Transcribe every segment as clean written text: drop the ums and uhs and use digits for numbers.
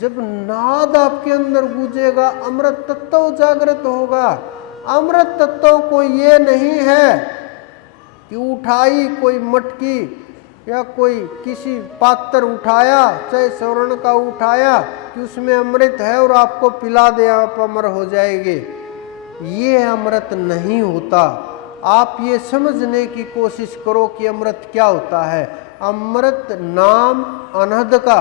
जब नाद आपके अंदर गूंजेगा, अमृत तत्व जागृत होगा। अमृत तत्व को ये नहीं है कि उठाई कोई मटकी या कोई किसी पात्र उठाया, चाहे स्वर्ण का उठाया, कि उसमें अमृत है और आपको पिला दे, आप अमर हो जाएंगे। ये अमृत नहीं होता। आप ये समझने की कोशिश करो कि अमृत क्या होता है। अमृत नाम अनहद का,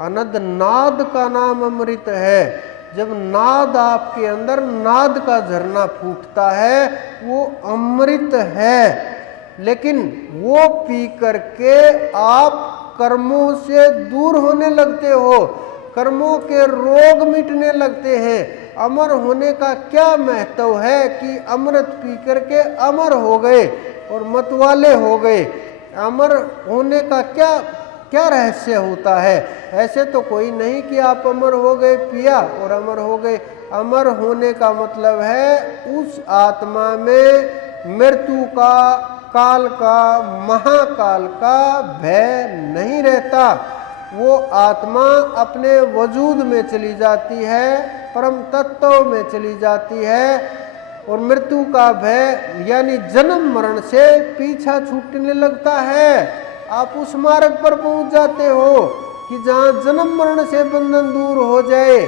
अनहद नाद का नाम अमृत है। जब नाद आपके अंदर, नाद का झरना फूटता है, वो अमृत है। लेकिन वो पी करके आप कर्मों से दूर होने लगते हो, कर्मों के रोग मिटने लगते हैं। अमर होने का क्या महत्व है कि अमृत पी करके अमर हो गए और मतवाले हो गए। अमर होने का क्या क्या रहस्य होता है? ऐसे तो कोई नहीं कि आप अमर हो गए, पिया और अमर हो गए। अमर होने का मतलब है उस आत्मा में मृत्यु का, काल का, महाकाल का भय नहीं रहता। वो आत्मा अपने वजूद में चली जाती है, परम तत्व में चली जाती है और मृत्यु का भय यानी जन्म मरण से पीछा छूटने लगता है। आप उस मार्ग पर पहुंच जाते हो कि जहाँ जन्म मरण से बंधन दूर हो जाए।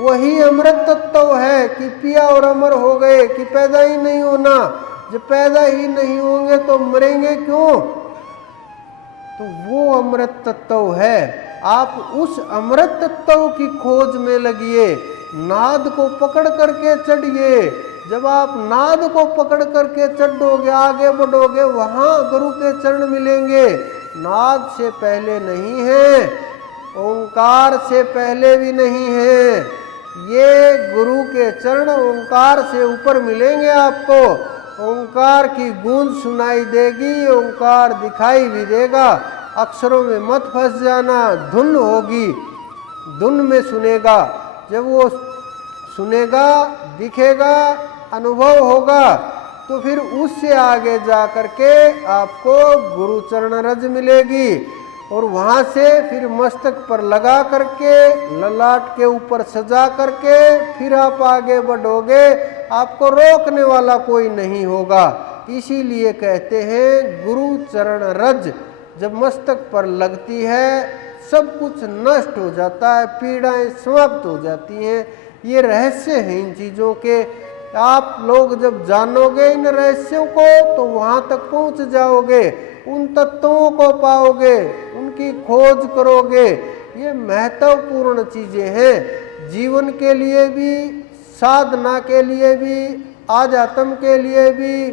वही अमृत तत्व है कि पिया और अमर हो गए, कि पैदा ही नहीं होना। जब पैदा ही नहीं होंगे तो मरेंगे क्यों? तो वो अमृत तत्व है। आप उस अमृत तत्व की खोज में लगिए, नाद को पकड़ करके चढ़िए। जब आप नाद को पकड़ करके चढ़ोगे, आगे बढ़ोगे, वहां गुरु के चरण मिलेंगे। नाद से पहले नहीं है, ओंकार से पहले भी नहीं है। ये गुरु के चरण ओंकार से ऊपर मिलेंगे आपको। ओंकार की गूंज सुनाई देगी, ओंकार दिखाई भी देगा। अक्षरों में मत फंस जाना, धुन होगी, धुन में सुनेगा। जब वो सुनेगा, दिखेगा, अनुभव होगा, तो फिर उससे आगे जा करके आपको गुरु चरण रज मिलेगी। और वहाँ से फिर मस्तक पर लगा करके, ललाट के ऊपर सजा करके फिर आप आगे बढ़ोगे। आपको रोकने वाला कोई नहीं होगा। इसीलिए कहते हैं गुरु चरण रज जब मस्तक पर लगती है, सब कुछ नष्ट हो जाता है, पीड़ाएं समाप्त हो जाती हैं। ये रहस्य हैं इन चीज़ों के। आप लोग जब जानोगे इन रहस्यों को तो वहाँ तक पहुँच जाओगे, उन तत्वों को पाओगे, उनकी खोज करोगे। ये महत्वपूर्ण चीज़ें हैं, जीवन के लिए भी, साधना के लिए भी, आध्यात्म के लिए भी,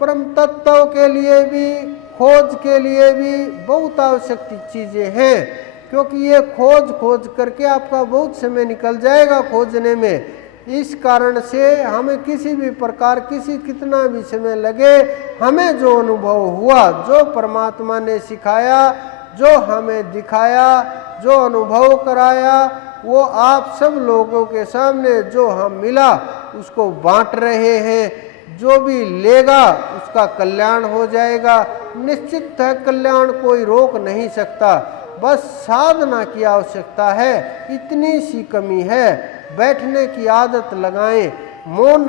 परम तत्व के लिए भी, खोज के लिए भी बहुत आवश्यक चीज़ें हैं। क्योंकि ये खोज करके आपका बहुत समय निकल जाएगा खोजने में। इस कारण से हमें किसी भी प्रकार, कितना भी समय लगे, हमें जो अनुभव हुआ, जो परमात्मा ने सिखाया, जो हमें दिखाया, जो अनुभव कराया, वो आप सब लोगों के सामने जो हम मिला उसको बांट रहे हैं। जो भी लेगा उसका कल्याण हो जाएगा। निश्चित है कल्याण कोई रोक नहीं सकता। बस साधना की आवश्यकता है, इतनी सी कमी है। बैठने की आदत लगाएं, मौन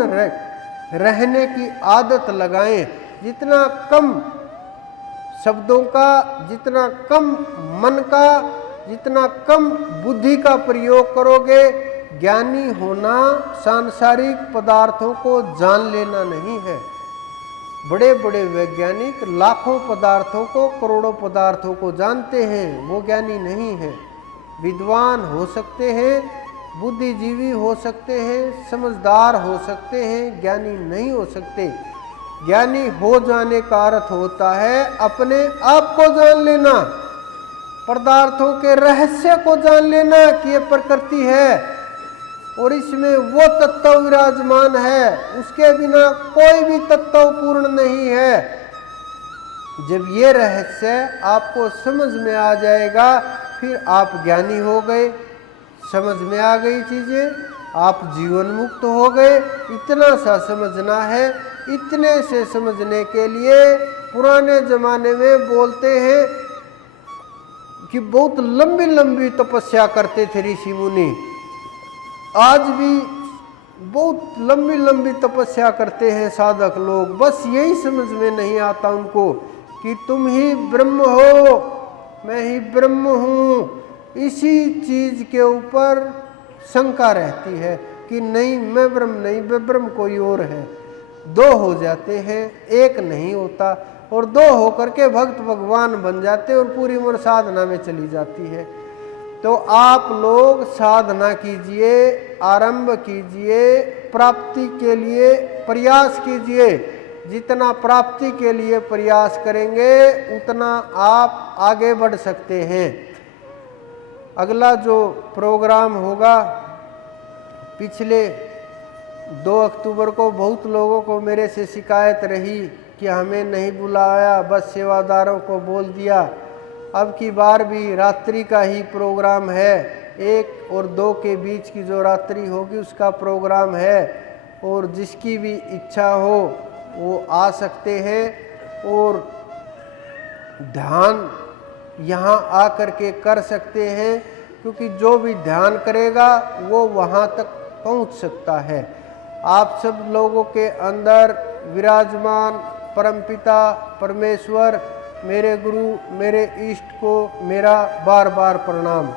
रहने की आदत लगाएं। जितना कम शब्दों का, जितना कम मन का, जितना कम बुद्धि का प्रयोग करोगे, ज्ञानी होना सांसारिक पदार्थों को जान लेना नहीं है। बड़े बड़े वैज्ञानिक लाखों पदार्थों को, करोड़ों पदार्थों को जानते हैं, वो ज्ञानी नहीं है। विद्वान हो सकते हैं, बुद्धिजीवी हो सकते हैं, समझदार हो सकते हैं, ज्ञानी नहीं हो सकते। ज्ञानी हो जाने का अर्थ होता है अपने आप को जान लेना, पदार्थों के रहस्य को जान लेना कि ये प्रकृति है और इसमें वो तत्व विराजमान है, उसके बिना कोई भी तत्व पूर्ण नहीं है। जब ये रहस्य आपको समझ में आ जाएगा, फिर आप ज्ञानी हो गए, समझ में आ गई चीज़ें, आप जीवन मुक्त हो गए। इतना सा समझना है। इतने से समझने के लिए पुराने जमाने में बोलते हैं कि बहुत लंबी लंबी तपस्या करते थे ऋषि मुनि, आज भी बहुत लंबी लंबी तपस्या करते हैं साधक लोग। बस यही समझ में नहीं आता उनको कि तुम ही ब्रह्म हो, मैं ही ब्रह्म हूँ। इसी चीज के ऊपर शंका रहती है कि नहीं मैं ब्रह्म नहीं, मैं ब्रह्म कोई और है। दो हो जाते हैं, एक नहीं होता, और दो होकर के भक्त भगवान बन जाते और पूरी उम्र साधना में चली जाती है। तो आप लोग साधना कीजिए, आरंभ कीजिए, प्राप्ति के लिए प्रयास कीजिए। जितना प्राप्ति के लिए प्रयास करेंगे उतना आप आगे बढ़ सकते हैं। अगला जो प्रोग्राम होगा, पिछले 2 अक्टूबर को बहुत लोगों को मेरे से शिकायत रही कि हमें नहीं बुलाया, बस सेवादारों को बोल दिया। अब की बार भी रात्रि का ही प्रोग्राम है, 1 और 2 के बीच की जो रात्रि होगी उसका प्रोग्राम है, और जिसकी भी इच्छा हो वो आ सकते हैं और ध्यान यहाँ आकर के कर सकते हैं, क्योंकि जो भी ध्यान करेगा वो वहाँ तक पहुँच सकता है। आप सब लोगों के अंदर विराजमान परमपिता परमेश्वर, मेरे गुरु, मेरे इष्ट को मेरा बार बार प्रणाम।